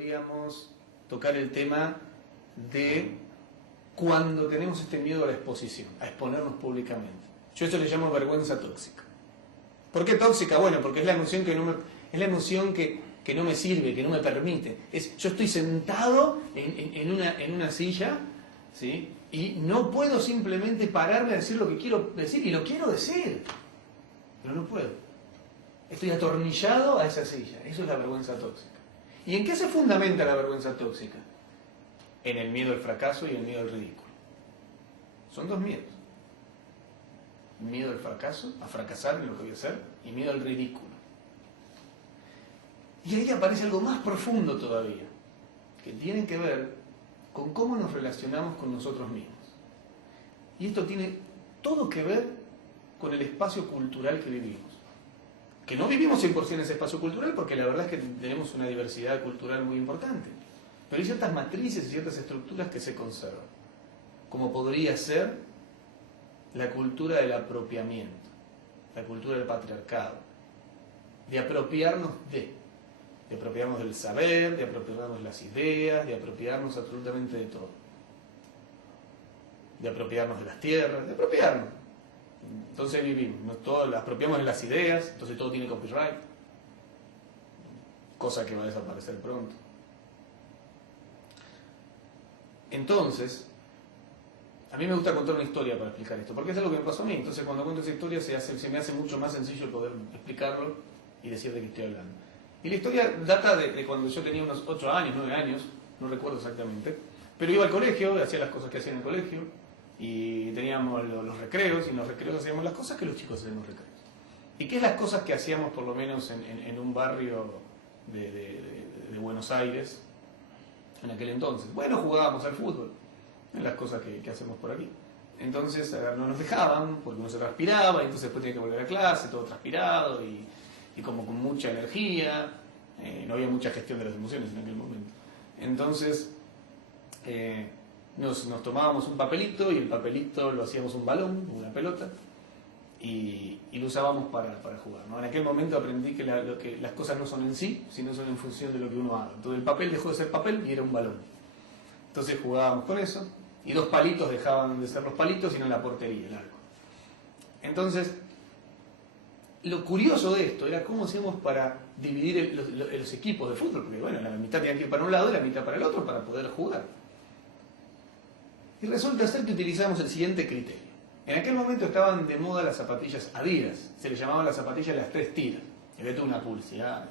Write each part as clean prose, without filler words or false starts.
podríamos tocar el tema de cuando tenemos este miedo a la exposición, a exponernos públicamente. Yo esto le llamo vergüenza tóxica. ¿Por qué tóxica? Bueno, porque es la emoción que no me sirve, que no me permite. Yo estoy sentado en una silla, ¿sí? Y no puedo simplemente pararme a decir lo que quiero decir, y lo quiero decir, pero no puedo. Estoy atornillado a esa silla. Eso es la vergüenza tóxica. ¿Y en qué se fundamenta la vergüenza tóxica? En el miedo al fracaso y el miedo al ridículo. Son dos miedos. Miedo al fracaso, a fracasar en lo que voy a hacer, y miedo al ridículo. Y ahí aparece algo más profundo todavía, que tiene que ver con cómo nos relacionamos con nosotros mismos. Y esto tiene todo que ver con el espacio cultural que vivimos. Que no vivimos 100% en ese espacio cultural, porque la verdad es que tenemos una diversidad cultural muy importante. Pero hay ciertas matrices y ciertas estructuras que se conservan. Como podría ser la cultura del apropiamiento, la cultura del patriarcado, de apropiarnos de apropiarnos del saber, de apropiarnos de las ideas, de apropiarnos absolutamente de todo. De apropiarnos de las tierras, de apropiarnos. Entonces vivimos, todos apropiamos de las ideas, entonces todo tiene copyright, cosa que va a desaparecer pronto. Entonces, a mí me gusta contar una historia para explicar esto, porque es algo que me pasó a mí. Entonces cuando cuento esa historia se me hace mucho más sencillo poder explicarlo y decir de qué estoy hablando. Y la historia data de cuando yo tenía unos 8 años, 9 años, no recuerdo exactamente, pero iba al colegio, hacía las cosas que hacía en el colegio, y teníamos los recreos, y en los recreos hacíamos las cosas que los chicos hacían en los recreos. ¿Y qué es las cosas que hacíamos por lo menos en un barrio de Buenos Aires en aquel entonces? Bueno, jugábamos al fútbol, en las cosas que hacemos por aquí. Entonces no nos dejaban, porque uno se transpiraba, y entonces después tenía que volver a clase, todo transpirado, y como con mucha energía, no había mucha gestión de las emociones en aquel momento. Entonces nos tomábamos un papelito, y el papelito lo hacíamos un balón, una pelota, y lo usábamos para jugar, ¿no? En aquel momento aprendí que las cosas no son en sí, sino son en función de lo que uno haga. Entonces el papel dejó de ser papel y era un balón. Entonces jugábamos con eso, y 2 palitos dejaban de ser los palitos, sino la portería, el arco. Entonces, lo curioso de esto era cómo hacíamos para dividir los equipos de fútbol, porque bueno, la mitad tenía que ir para un lado y la mitad para el otro para poder jugar. Y resulta ser que utilizamos el siguiente criterio. En aquel momento estaban de moda las zapatillas Adidas, se les llamaban las zapatillas de las 3 tiras. Y había toda una publicidad.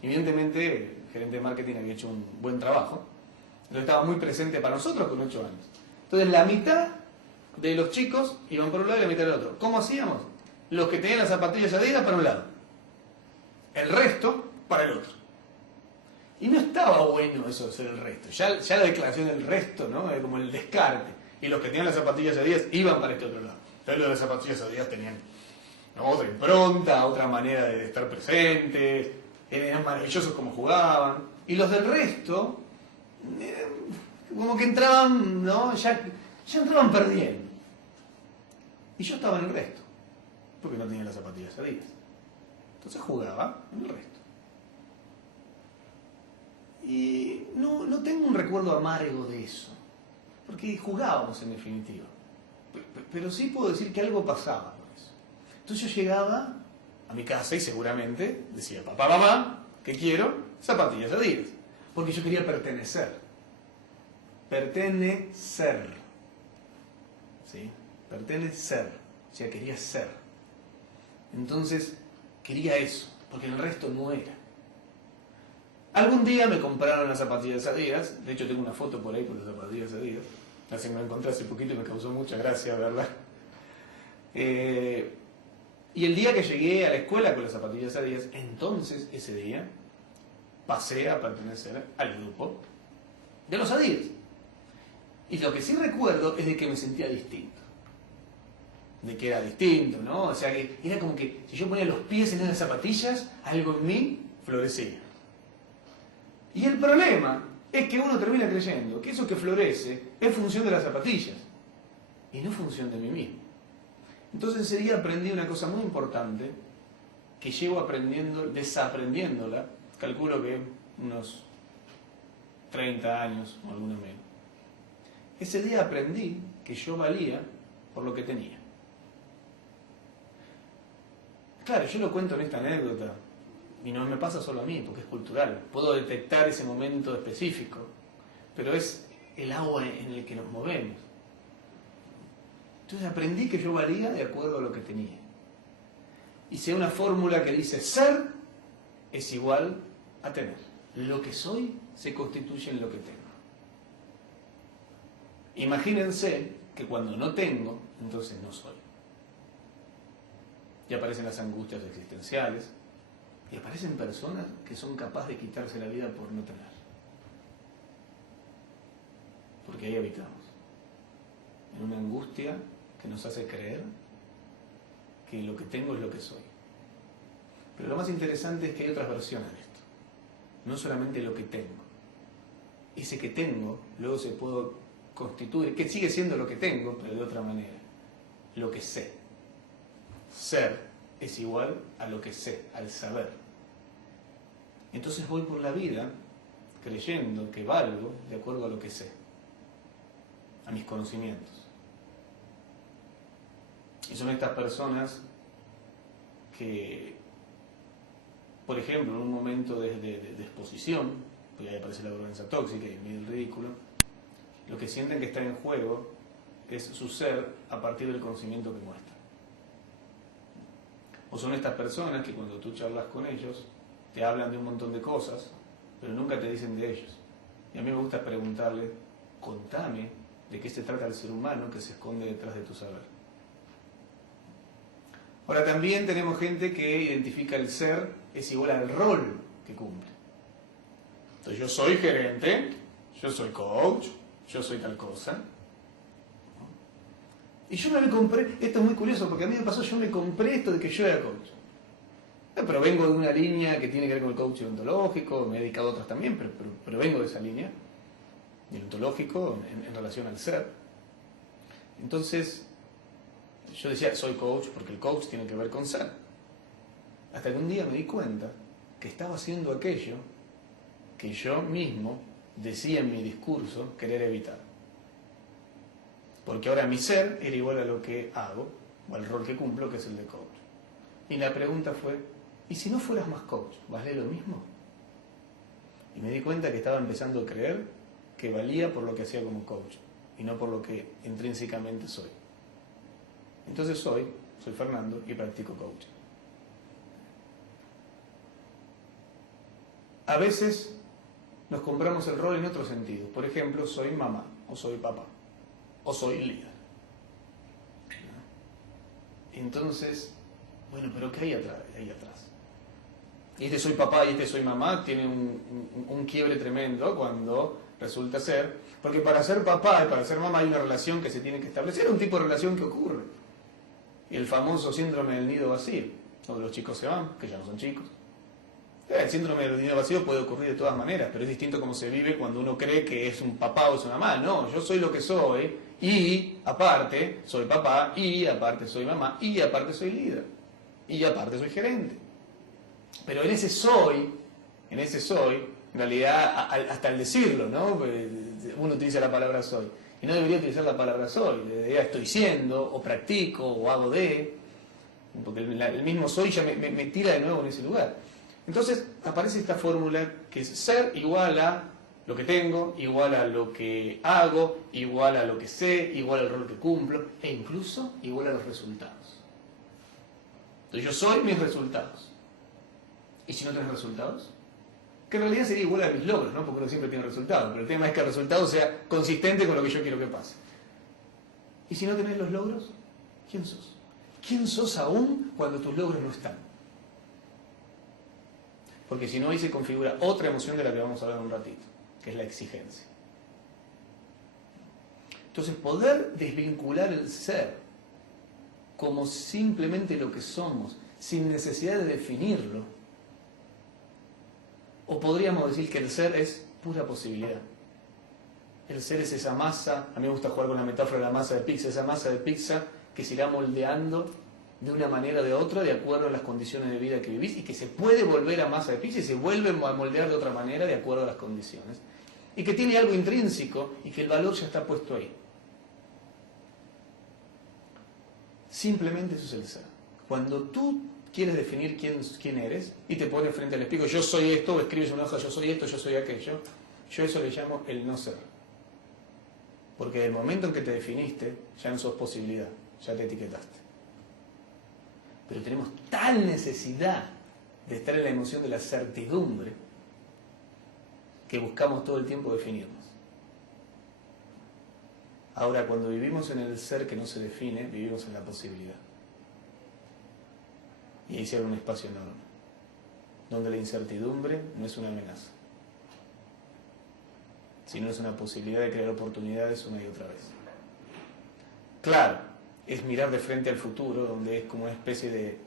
Evidentemente, el gerente de marketing había hecho un buen trabajo, entonces estaba muy presente para nosotros con 8 años. Entonces la mitad de los chicos iban por un lado y la mitad del otro. ¿Cómo hacíamos? Los que tenían las zapatillas Adidas para un lado, el resto para el otro. Y no estaba bueno eso de ser el resto. Ya la declaración del resto, ¿no? Era como el descarte. Y los que tenían las zapatillas Adidas iban para este otro lado. Entonces los de las zapatillas Adidas tenían, ¿no?, otra impronta, otra manera de estar presentes, eran maravillosos como jugaban. Y los del resto, como que entraban, ¿no? Ya entraban perdiendo. Y yo estaba en el resto, porque no tenía las zapatillas Adidas. Entonces jugaba en el resto. Y no tengo un recuerdo amargo de eso, porque jugábamos en definitiva. Pero sí puedo decir que algo pasaba con eso. Entonces yo llegaba a mi casa y seguramente decía: papá, ¿qué quiero? Zapatillas Adidas. Porque yo quería pertenecer. Pertenecer. ¿Sí? Pertenecer. O sea, quería ser. Entonces quería eso, porque el resto no era. Algún día me compraron las zapatillas Adidas. De hecho tengo una foto por ahí con las zapatillas Adidas. Así me la encontré hace poquito y me causó mucha gracia, ¿verdad? Y el día que llegué a la escuela con las zapatillas Adidas, entonces ese día pasé a pertenecer al grupo de los Adidas. Y lo que sí recuerdo es de que me sentía distinto. De que era distinto, ¿no? O sea que era como que si yo ponía los pies en esas zapatillas, algo en mí florecía. Y el problema es que uno termina creyendo que eso que florece es función de las zapatillas y no función de mí mismo. Entonces ese día aprendí una cosa muy importante que llevo aprendiendo, desaprendiéndola, calculo que unos 30 años o algunos menos. Ese día aprendí que yo valía por lo que tenía. Claro, yo lo cuento en esta anécdota, y no me pasa solo a mí, porque es cultural. Puedo detectar ese momento específico, pero es el agua en el que nos movemos. Entonces aprendí que yo valía de acuerdo a lo que tenía. Hice una fórmula que dice: ser es igual a tener. Lo que soy se constituye en lo que tengo. Imagínense que cuando no tengo, entonces no soy. Y aparecen las angustias existenciales, y aparecen personas que son capaces de quitarse la vida por no tener. Porque ahí habitamos, en una angustia que nos hace creer que lo que tengo es lo que soy. Pero lo más interesante es que hay otras versiones de esto. No solamente lo que tengo. Ese que tengo luego se puede constituir, que sigue siendo lo que tengo, pero de otra manera. Lo que sé. Ser es igual a lo que sé, al saber. Entonces voy por la vida creyendo que valgo de acuerdo a lo que sé, a mis conocimientos. Y son estas personas que, por ejemplo, en un momento de exposición, porque ahí aparece la vergüenza tóxica y medio el ridículo, lo que sienten que está en juego es su ser a partir del conocimiento que muestran. O son estas personas que cuando tú charlas con ellos te hablan de un montón de cosas, pero nunca te dicen de ellos. Y a mí me gusta preguntarle: contame de qué se trata el ser humano que se esconde detrás de tu saber. Ahora también tenemos gente que identifica el ser es igual al rol que cumple. Entonces yo soy gerente, yo soy coach, yo soy tal cosa. Y yo no me compré, esto es muy curioso porque a mí me pasó, yo me compré esto de que yo era coach. Pero vengo de una línea que tiene que ver con el coaching ontológico, me he dedicado a otras también, pero vengo de esa línea, del ontológico en relación al ser. Entonces, yo decía, soy coach porque el coach tiene que ver con ser. Hasta que un día me di cuenta que estaba haciendo aquello que yo mismo decía en mi discurso querer evitar. Porque ahora mi ser era igual a lo que hago, o al rol que cumplo, que es el de coach. Y la pregunta fue: ¿y si no fueras más coach, vale lo mismo? Y me di cuenta que estaba empezando a creer que valía por lo que hacía como coach, y no por lo que intrínsecamente soy. Entonces soy Fernando y practico coaching. A veces nos compramos el rol en otro sentido. Por ejemplo, soy mamá, o soy papá, o soy líder. Entonces, bueno, pero ¿qué hay atrás? Y este soy papá y este soy mamá tiene un quiebre tremendo cuando resulta ser, porque para ser papá y para ser mamá hay una relación que se tiene que establecer, un tipo de relación que ocurre. Y el famoso síndrome del nido vacío, donde los chicos se van, que ya no son chicos. El síndrome del nido vacío puede ocurrir de todas maneras, pero es distinto cómo se vive cuando uno cree que es un papá o es una mamá. No, yo soy lo que soy, y aparte soy papá, y aparte soy mamá, y aparte soy líder, y aparte soy gerente. Pero en ese soy, en realidad, hasta el decirlo, ¿no? Uno utiliza la palabra soy. Y no debería utilizar la palabra soy, debería estoy siendo, o practico, o hago de, porque el mismo soy ya me tira de nuevo en ese lugar. Entonces aparece esta fórmula que es ser igual a lo que tengo, igual a lo que hago, igual a lo que sé, igual al rol que cumplo, e incluso igual a los resultados. Entonces yo soy mis resultados. ¿Y si no tenés resultados? Que en realidad sería igual a mis logros, ¿no? Porque uno siempre tiene resultados, pero el tema es que el resultado sea consistente con lo que yo quiero que pase. ¿Y si no tenés los logros? ¿Quién sos? ¿Quién sos aún cuando tus logros no están? Porque si no, ahí se configura otra emoción de la que vamos a hablar en un ratito, que es la exigencia. Entonces, poder desvincular el ser como simplemente lo que somos, sin necesidad de definirlo. O podríamos decir que el ser es pura posibilidad. El ser es esa masa, a mí me gusta jugar con la metáfora de la masa de pizza, esa masa de pizza que se irá moldeando de una manera o de otra de acuerdo a las condiciones de vida que vivís, y que se puede volver a masa de pizza y se vuelve a moldear de otra manera de acuerdo a las condiciones. y que tiene algo intrínseco y que el valor ya está puesto ahí. Simplemente eso es el ser. Cuando tú quieres definir quién eres y te pones frente al espejo, yo soy esto, o escribes una hoja, yo soy esto, yo soy aquello, yo eso le llamo el no ser. Porque del momento en que te definiste, ya no sos posibilidad, ya te etiquetaste. Pero tenemos tal necesidad de estar en la emoción de la certidumbre que buscamos todo el tiempo definirnos. Ahora, cuando vivimos en el ser que no se define, vivimos en la posibilidad. Y ahí se abre un espacio enorme, donde la incertidumbre no es una amenaza, sino es una posibilidad de crear oportunidades una y otra vez. Claro, es mirar de frente al futuro, donde es como una especie de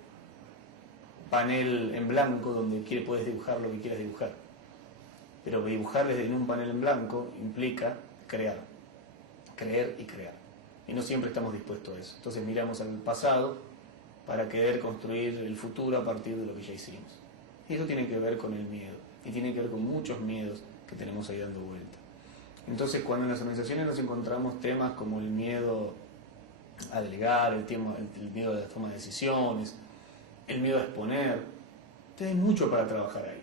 panel en blanco, donde puedes dibujar lo que quieras dibujar. Pero dibujar desde un panel en blanco implica creer y crear. Y no siempre estamos dispuestos a eso. Entonces miramos al pasado para querer construir el futuro a partir de lo que ya hicimos. Y eso tiene que ver con el miedo. Y tiene que ver con muchos miedos que tenemos ahí dando vuelta. Entonces, cuando en las organizaciones nos encontramos temas como el miedo a delegar, el miedo a la toma de decisiones, el miedo a exponer, hay mucho para trabajar ahí.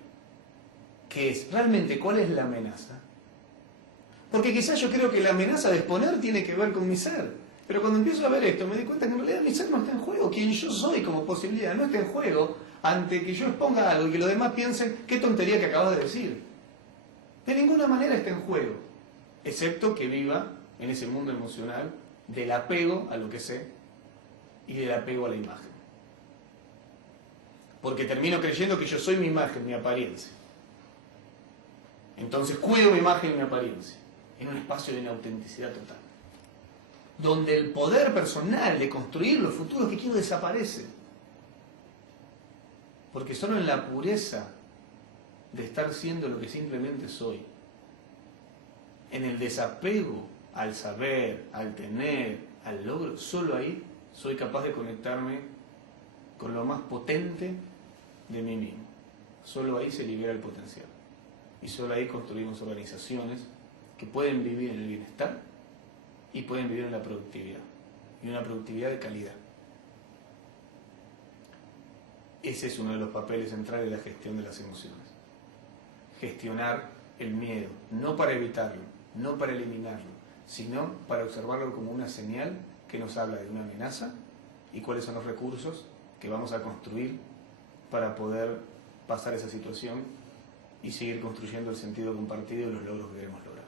¿Qué es? Realmente, ¿cuál es la amenaza? Porque quizás yo creo que la amenaza de exponer tiene que ver con mi ser. Pero cuando empiezo a ver esto, me doy cuenta que en realidad mi ser no está en juego. Quien yo soy como posibilidad no está en juego ante que yo exponga algo y que los demás piensen qué tontería que acabas de decir. De ninguna manera está en juego, excepto que viva en ese mundo emocional del apego a lo que sé y del apego a la imagen. Porque termino creyendo que yo soy mi imagen, mi apariencia. Entonces cuido mi imagen y mi apariencia en un espacio de inautenticidad total, donde el poder personal de construir los futuros que quiero desaparece. Porque solo en la pureza de estar siendo lo que simplemente soy, en el desapego al saber, al tener, al logro, solo ahí soy capaz de conectarme con lo más potente de mí mismo. Solo ahí se libera el potencial. Y solo ahí construimos organizaciones que pueden vivir en el bienestar y pueden vivir en la productividad. Y una productividad de calidad. Ese es uno de los papeles centrales de la gestión de las emociones. Gestionar el miedo, no para evitarlo, no para eliminarlo, sino para observarlo como una señal que nos habla de una amenaza y cuáles son los recursos que vamos a construir para poder pasar esa situación y seguir construyendo el sentido compartido y los logros que queremos lograr.